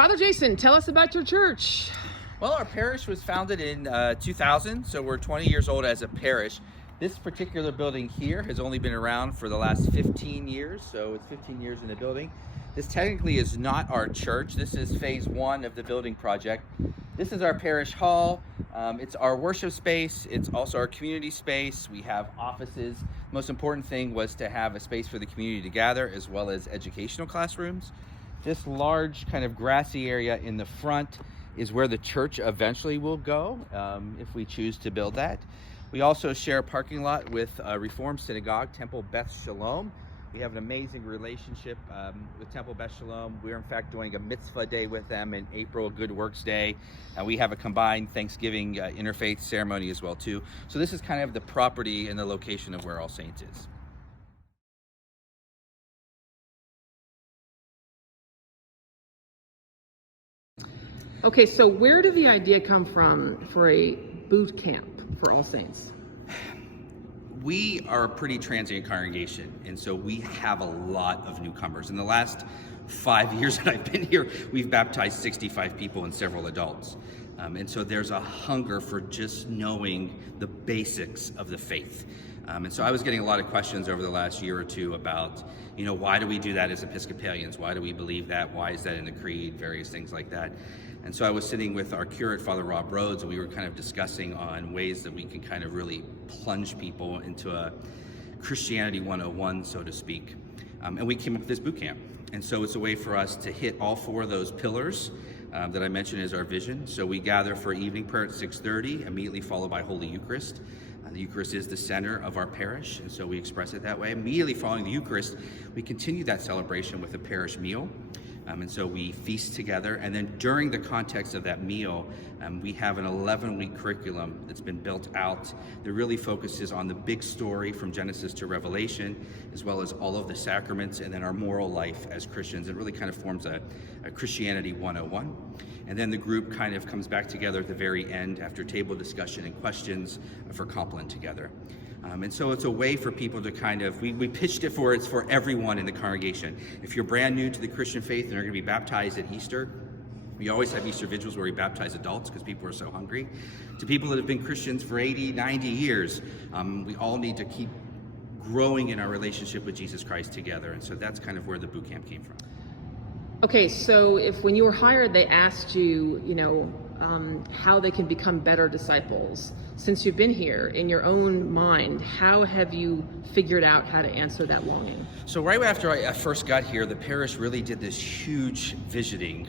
Father Jason, tell us about your church. Well, our parish was founded in 2000, so we're 20 years old as a parish. This particular building here has only been around for the last 15 years, so it's 15 years in the building. This technically is not our church. This is phase one of the building project. This is our parish hall. It's our worship space. It's also our community space. We have offices. Most important thing was to have a space for the community to gather, as well as educational classrooms. This large kind of grassy area in the front is where the church eventually will go, if we choose to build that. We also share a parking lot with Reformed Synagogue, Temple Beth Shalom. We have an amazing relationship with Temple Beth Shalom. We're in fact doing a mitzvah day with them in April, a Good Works Day. And we have a combined Thanksgiving interfaith ceremony as well too. So this is kind of the property and the location of where All Saints is. Okay, so where did the idea come from for a boot camp for All Saints? We are a pretty transient congregation, and so we have a lot of newcomers. In the last 5 years that I've been here, we've baptized 65 people and several adults. And so there's a hunger for just knowing the basics of the faith. And so I was getting a lot of questions over the last year or two about, why do we do that as Episcopalians? Why do we believe that? Why is that in the creed? Various things like that. And so I was sitting with our curate, Father Rob Rhodes, and we were kind of discussing on ways that we can kind of really plunge people into a Christianity 101, so to speak. And we came up with this boot camp. And so it's a way for us to hit all four of those pillars that I mentioned as our vision. So we gather for evening prayer at 6:30, immediately followed by Holy Eucharist. The Eucharist is the center of our parish, and so we express it that way. Immediately following the Eucharist, we continue that celebration with a parish meal. And so we feast together, and then during the context of that meal, we have an 11-week curriculum that's been built out that really focuses on the big story from Genesis to Revelation, as well as all of the sacraments, and then our moral life as Christians. It really kind of forms a Christianity 101. And then the group kind of comes back together at the very end after table discussion and questions for Compline together. And so it's a way for people to kind of, we pitched it's for everyone in the congregation. If you're brand new to the Christian faith and are going to be baptized at Easter, we always have Easter vigils where we baptize adults because people are so hungry. To people that have been Christians for 80, 90 years, we all need to keep growing in our relationship with Jesus Christ together. And so that's kind of where the boot camp came from. Okay, so if when you were hired, they asked you, how they can become better disciples. Since you've been here, in your own mind, how have you figured out how to answer that longing? So right after I first got here, the parish really did this huge visiting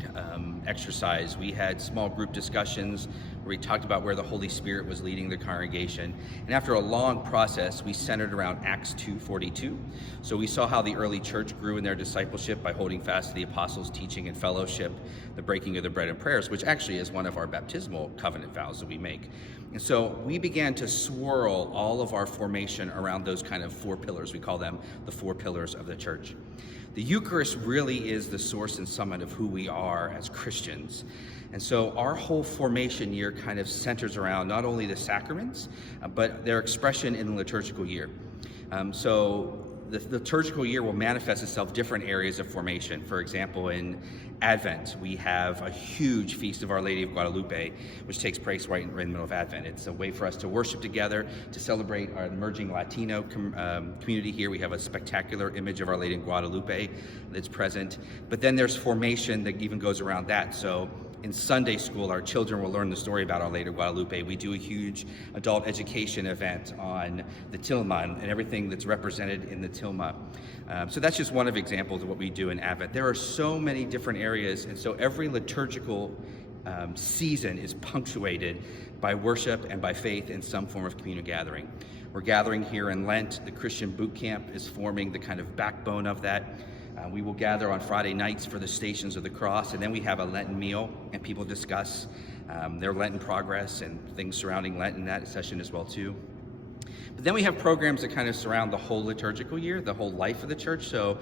exercise. We had small group discussions where we talked about where the Holy Spirit was leading the congregation. And after a long process, we centered around Acts 2:42. So we saw how the early church grew in their discipleship by holding fast to the apostles' teaching and fellowship, the breaking of the bread and prayers, which actually is one of our baptismal covenant vows that we make. And so we began to swirl all of our formation around those kind of four pillars. We call them the four pillars of the church. The Eucharist really is the source and summit of who we are as Christians. And so our whole formation year kind of centers around not only the sacraments, but their expression in the liturgical year. So the liturgical year will manifest itself different areas of formation. For example, in Advent, we have a huge feast of Our Lady of Guadalupe, which takes place right in the middle of Advent. It's a way for us to worship together, to celebrate our emerging Latino community here. We have a spectacular image of Our Lady of Guadalupe that's present. But then there's formation that even goes around that. So in Sunday school, our children will learn the story about Our Lady of Guadalupe. We do a huge adult education event on the tilma and everything that's represented in the tilma. So that's just one of examples of what we do in Advent. There are so many different areas, and so every liturgical season is punctuated by worship and by faith in some form of communal gathering. We're gathering here in Lent. The Christian Boot Camp is forming the kind of backbone of that. We will gather on Friday nights for the Stations of the Cross, and then we have a Lenten meal, and people discuss their Lenten progress and things surrounding Lent in that session as well too. But then we have programs that kind of surround the whole liturgical year, the whole life of the church. So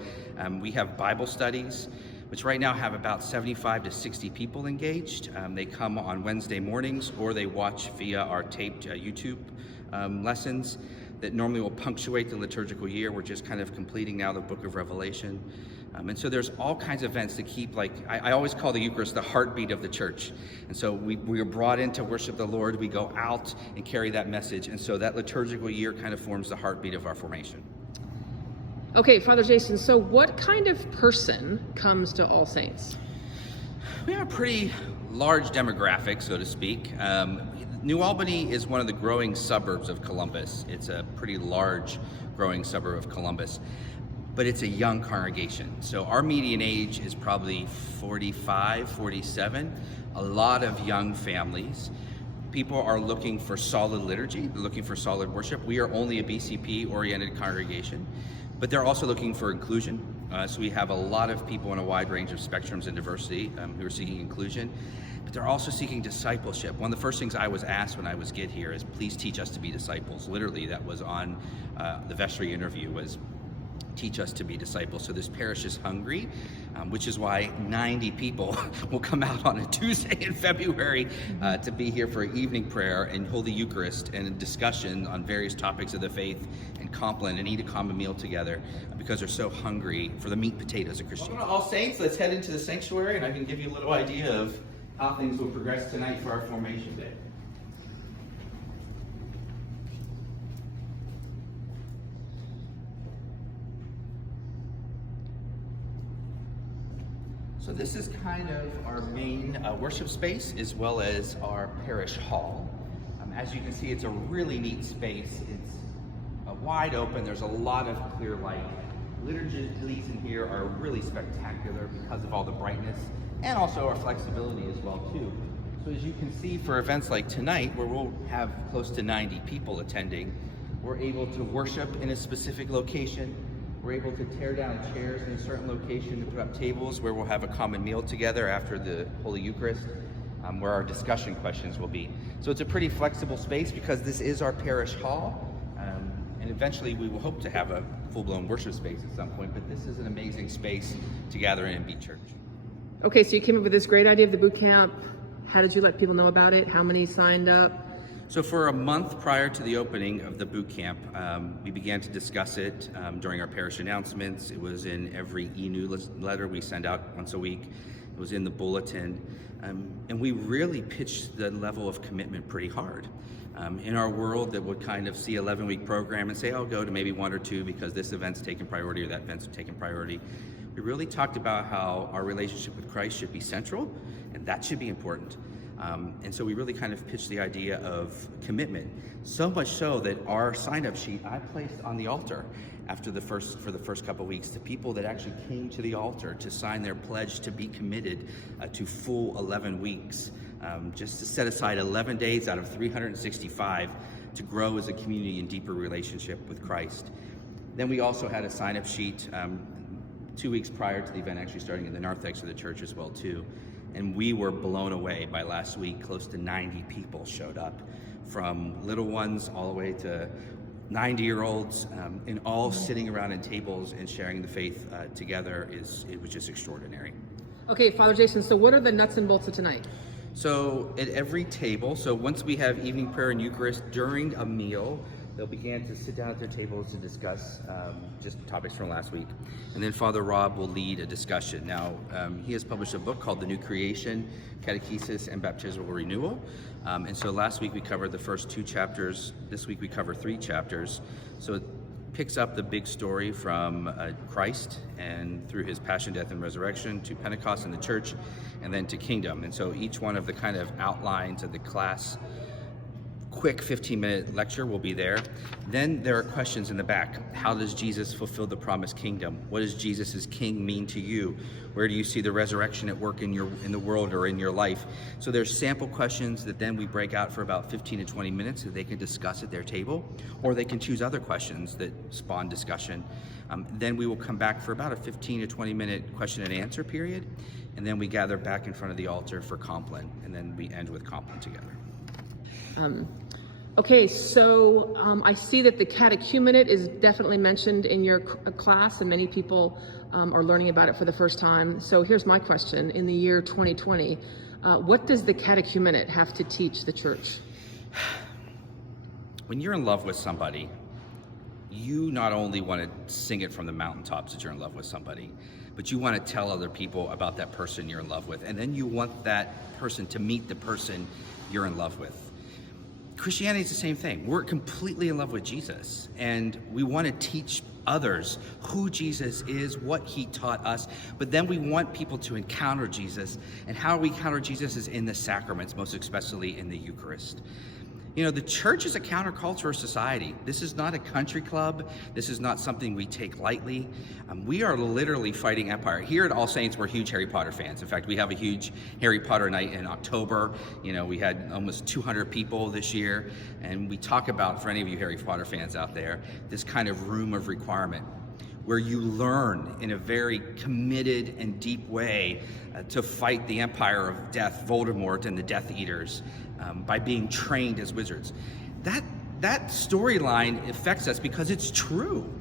we have Bible studies, which right now have about 75 to 60 people engaged. They come on Wednesday mornings, or they watch via our taped YouTube lessons that normally will punctuate the liturgical year. We're just kind of completing now the book of Revelation. And so there's all kinds of events to keep, like, I always call the Eucharist the heartbeat of the church. And so we are brought in to worship the Lord. We go out and carry that message. And so that liturgical year kind of forms the heartbeat of our formation. Okay, Father Jason, so what kind of person comes to All Saints? We have a pretty large demographic, so to speak. New Albany is one of the growing suburbs of Columbus. It's a pretty large growing suburb of Columbus, but it's a young congregation. So our median age is probably 45, 47, a lot of young families. People are looking for solid liturgy, they're looking for solid worship. We are only a BCP-oriented congregation, but they're also looking for inclusion. So we have a lot of people in a wide range of spectrums and diversity who are seeking inclusion, but they're also seeking discipleship. One of the first things I was asked when I was get here is, please teach us to be disciples. Literally, that was on the vestry interview, was teach us to be disciples. So this parish is hungry, which is why 90 people will come out on a Tuesday in February to be here for evening prayer and Holy Eucharist and a discussion on various topics of the faith and compline and eat a common meal together because they're so hungry for the meat and potatoes of Christianity. Welcome to All Saints. Let's head into the sanctuary and I can give you a little idea of how things will progress tonight for our formation day. So this is kind of our main worship space as well as our parish hall. As you can see, it's a really neat space. It's wide open. There's a lot of clear light. Liturgies in here are really spectacular because of all the brightness and also our flexibility as well too. So as you can see, for events like tonight, where we'll have close to 90 people attending, we're able to worship in a specific location. We're able to tear down chairs in a certain location and put up tables where we'll have a common meal together after the Holy Eucharist, where our discussion questions will be. So it's a pretty flexible space because this is our parish hall, and eventually we will hope to have a full-blown worship space at some point, but this is an amazing space to gather in and be church. Okay, so you came up with this great idea of the boot camp. How did you let people know about it? How many signed up? So for a month prior to the opening of the boot camp, we began to discuss it during our parish announcements. It was in every e-newsletter we send out once a week. It was in the bulletin. And we really pitched the level of commitment pretty hard. In our world that would kind of see 11-week program and say, I'll go to maybe one or two because this event's taken priority or that event's taken priority. We really talked about how our relationship with Christ should be central and that should be important. And so we really kind of pitched the idea of commitment, so much so that our sign-up sheet I placed on the altar for the first couple of weeks to people that actually came to the altar to sign their pledge to be committed to full 11 weeks, just to set aside 11 days out of 365 to grow as a community in deeper relationship with Christ. Then we also had a sign-up sheet 2 weeks prior to the event actually starting in the narthex of the church as well too. And we were blown away by last week. Close to 90 people showed up, from little ones all the way to 90-year-olds, and all sitting around at tables and sharing the faith together. It was just extraordinary. Okay, Father Jason, so what are the nuts and bolts of tonight? So at every table, so once we have evening prayer and Eucharist, during a meal, they'll begin to sit down at their tables to discuss just topics from last week. And then Father Rob will lead a discussion. Now, he has published a book called The New Creation, Catechesis and Baptismal Renewal. And so last week we covered the first 2 chapters. This week we cover 3 chapters. So it picks up the big story from Christ and through his passion, death, and resurrection to Pentecost in the church, and then to kingdom. And so each one of the kind of outlines of the class quick 15-minute lecture will be there. Then there are questions in the back. How does Jesus fulfill the promised kingdom? What does Jesus as king mean to you? Where do you see the resurrection at work in the world or in your life? So there's sample questions that then we break out for about 15 to 20 minutes that they can discuss at their table, or they can choose other questions that spawn discussion. Then we will come back for about a 15 to 20 minute question and answer period, and then we gather back in front of the altar for compline, and then we end with compline together. Okay, so I see that the catechumenate is definitely mentioned in your class, and many people are learning about it for the first time. So here's my question. In the year 2020, what does the catechumenate have to teach the church? When you're in love with somebody, you not only want to sing it from the mountaintops that you're in love with somebody, but you want to tell other people about that person you're in love with. And then you want that person to meet the person you're in love with. Christianity is the same thing. We're completely in love with Jesus, and we want to teach others who Jesus is, what he taught us, but then we want people to encounter Jesus, and how we encounter Jesus is in the sacraments, most especially in the Eucharist. You know, the church is a counterculture society. This is not a country club. This is not something we take lightly. We are literally fighting empire. Here at All Saints, we're huge Harry Potter fans. In fact, we have a huge Harry Potter night in October. You know, we had almost 200 people this year. And we talk about, for any of you Harry Potter fans out there, this kind of room of requirement, where you learn in a very committed and deep way to fight the empire of death, Voldemort and the Death Eaters, by being trained as wizards. That storyline affects us because it's true.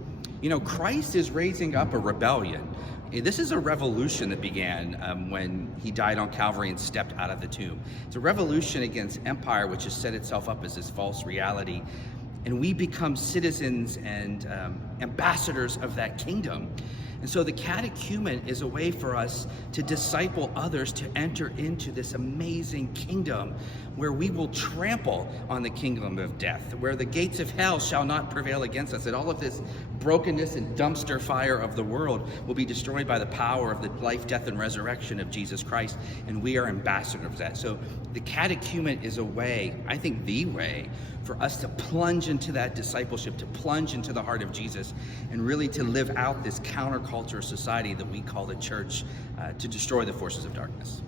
You know, Christ is raising up a rebellion. This is a revolution that began when he died on Calvary and stepped out of the tomb. It's a revolution against empire, which has set itself up as this false reality. And we become citizens and ambassadors of that kingdom. And so the catechumen is a way for us to disciple others to enter into this amazing kingdom where we will trample on the kingdom of death, where the gates of hell shall not prevail against us, and all of this brokenness and dumpster fire of the world will be destroyed by the power of the life, death, and resurrection of Jesus Christ, and we are ambassadors of that. So the catechumen is a way, I think the way, for us to plunge into that discipleship, to plunge into the heart of Jesus, and really to live out this counterculture society that we call the church, to destroy the forces of darkness.